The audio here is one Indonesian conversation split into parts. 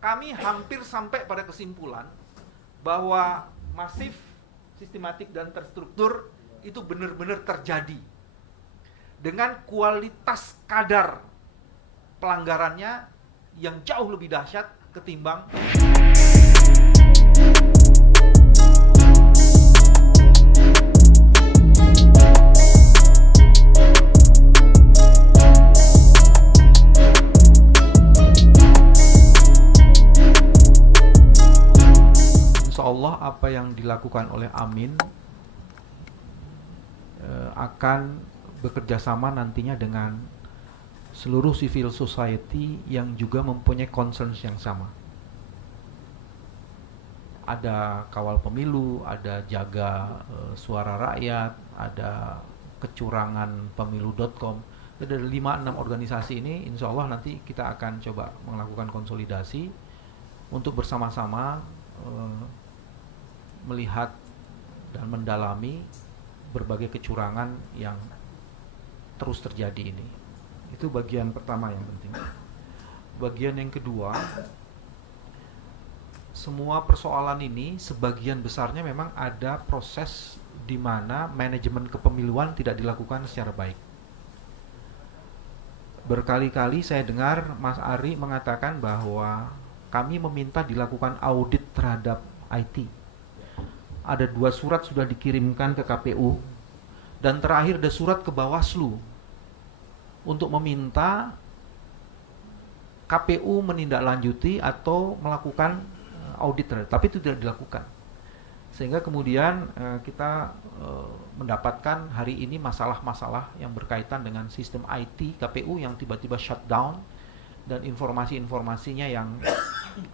kami hampir sampai pada kesimpulan bahwa masif, sistematik, dan terstruktur itu benar-benar terjadi dengan kualitas kadar pelanggarannya yang jauh lebih dahsyat ketimbang Allah. Apa yang dilakukan oleh Amin akan bekerja sama nantinya dengan seluruh civil society yang juga mempunyai concerns yang sama. Ada kawal pemilu, ada jaga suara rakyat, ada kecurangan pemilu.com. Ada 5-6 organisasi ini, insya Allah nanti kita akan coba melakukan konsolidasi untuk bersama-sama melihat dan mendalami berbagai kecurangan yang terus terjadi ini. Itu bagian pertama yang penting. Bagian yang kedua, semua persoalan ini sebagian besarnya memang ada proses di mana manajemen kepemiluan tidak dilakukan secara baik. Berkali-kali saya dengar Mas Ari mengatakan bahwa kami meminta dilakukan audit terhadap IT. Ada 2 surat sudah dikirimkan ke KPU, dan terakhir ada surat ke Bawaslu untuk meminta KPU menindaklanjuti atau melakukan audit terhadap, tapi itu tidak dilakukan. Sehingga kemudian kita mendapatkan hari ini masalah-masalah yang berkaitan dengan sistem IT KPU yang tiba-tiba shutdown dan informasi-informasinya yang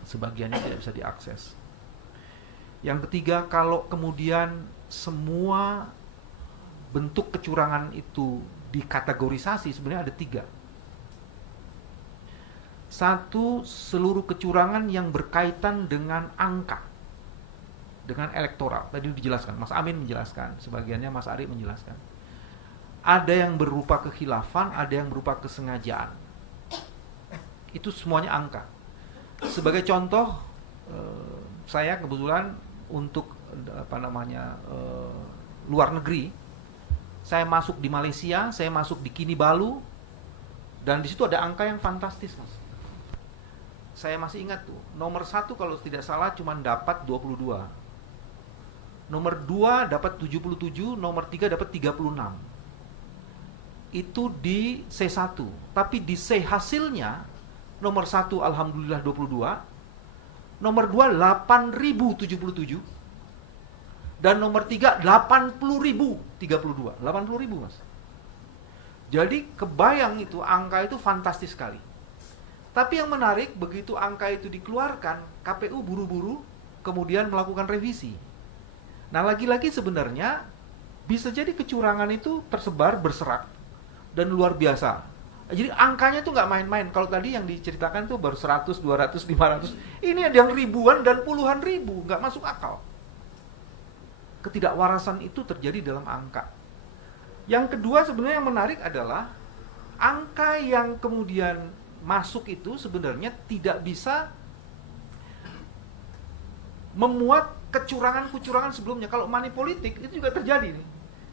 sebagiannya tidak bisa diakses. Yang ketiga, kalau kemudian semua bentuk kecurangan itu dikategorisasi, sebenarnya ada 3. 1, seluruh kecurangan yang berkaitan dengan angka, dengan elektoral. Tadi dijelaskan, Mas Amin menjelaskan, sebagiannya Mas Ari menjelaskan. Ada yang berupa kekhilafan, ada yang berupa kesengajaan. Itu semuanya angka. Sebagai contoh, saya kebetulan untuk luar negeri, saya masuk di Malaysia, saya masuk di Kinabalu, dan di situ ada angka yang fantastis, Mas. Saya masih ingat tuh, nomor 1 kalau tidak salah cuma dapat 22, nomor 2 dapat 77, nomor 3 dapat 36. Itu di C1, tapi di C hasilnya nomor 1 alhamdulillah 22, nomor 2 8.077, dan nomor 3 80.032. 80.000, Mas. Jadi kebayang itu, angka itu fantastis sekali. Tapi yang menarik, begitu angka itu dikeluarkan, KPU buru-buru kemudian melakukan revisi. Nah, lagi-lagi sebenarnya bisa jadi kecurangan itu tersebar berserak dan luar biasa. Jadi angkanya itu nggak main-main. Kalau tadi yang diceritakan tuh baru 100, 200, 500. Ini ada yang ribuan dan puluhan ribu, nggak masuk akal. Ketidakwarasan itu terjadi dalam angka. Yang kedua sebenarnya yang menarik adalah angka yang kemudian masuk itu sebenarnya tidak bisa memuat kecurangan-kecurangan sebelumnya. Kalau money politik itu juga terjadi nih.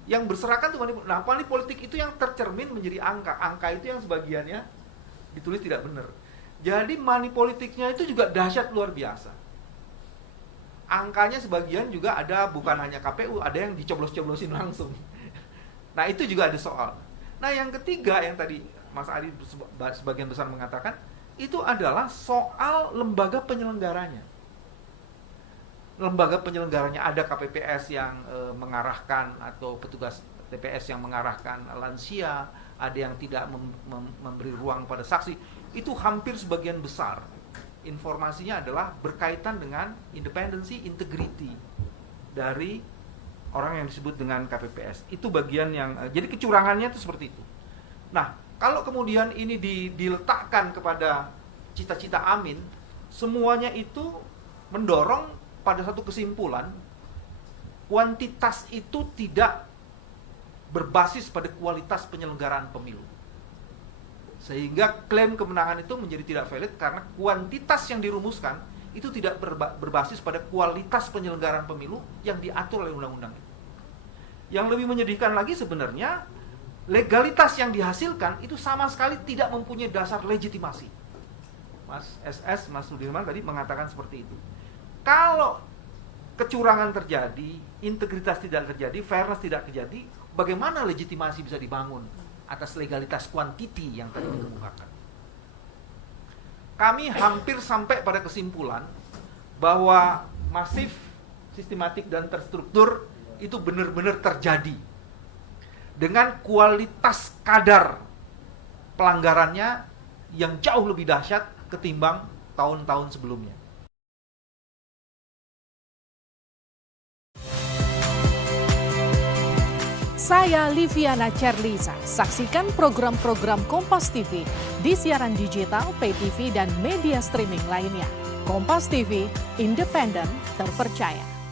Yang berserakan tuh money politik itu yang tercermin menjadi angka. Angka itu yang sebagiannya ditulis tidak benar. Jadi money politiknya itu juga dahsyat luar biasa. Angkanya sebagian juga ada, bukan hanya KPU, ada yang dicoblos-coblosin langsung. Nah, itu juga ada soal. Nah, yang ketiga yang tadi Mas Ari sebagian besar mengatakan, itu adalah soal lembaga penyelenggaranya. Lembaga penyelenggaranya ada KPPS yang mengarahkan, atau petugas TPS yang mengarahkan lansia, ada yang tidak memberi ruang pada saksi. Itu hampir sebagian besar informasinya adalah berkaitan dengan independensi, integriti dari orang yang disebut dengan KPPS. Itu bagian yang jadi kecurangannya itu seperti itu. Nah, kalau kemudian ini diletakkan kepada cita-cita Amin, semuanya itu mendorong pada satu kesimpulan, kuantitas itu tidak berbasis pada kualitas penyelenggaraan pemilu. Sehingga klaim kemenangan itu menjadi tidak valid karena kuantitas yang dirumuskan itu tidak berbasis pada kualitas penyelenggaraan pemilu yang diatur oleh undang-undang. Yang lebih menyedihkan lagi sebenarnya, legalitas yang dihasilkan itu sama sekali tidak mempunyai dasar legitimasi. Mas SS, Mas Sudirman tadi mengatakan seperti itu. Kalau kecurangan terjadi, integritas tidak terjadi, fairness tidak terjadi, bagaimana legitimasi bisa dibangun atas legalitas kuantiti yang tadi dikemukakan? Kami hampir sampai pada kesimpulan bahwa masif, sistematik, dan terstruktur itu benar-benar terjadi dengan kualitas kadar pelanggarannya yang jauh lebih dahsyat ketimbang tahun-tahun sebelumnya. Saya Liviana Cerlisa. Saksikan program-program Kompas TV di siaran digital, pay TV, dan media streaming lainnya. Kompas TV, independen, terpercaya.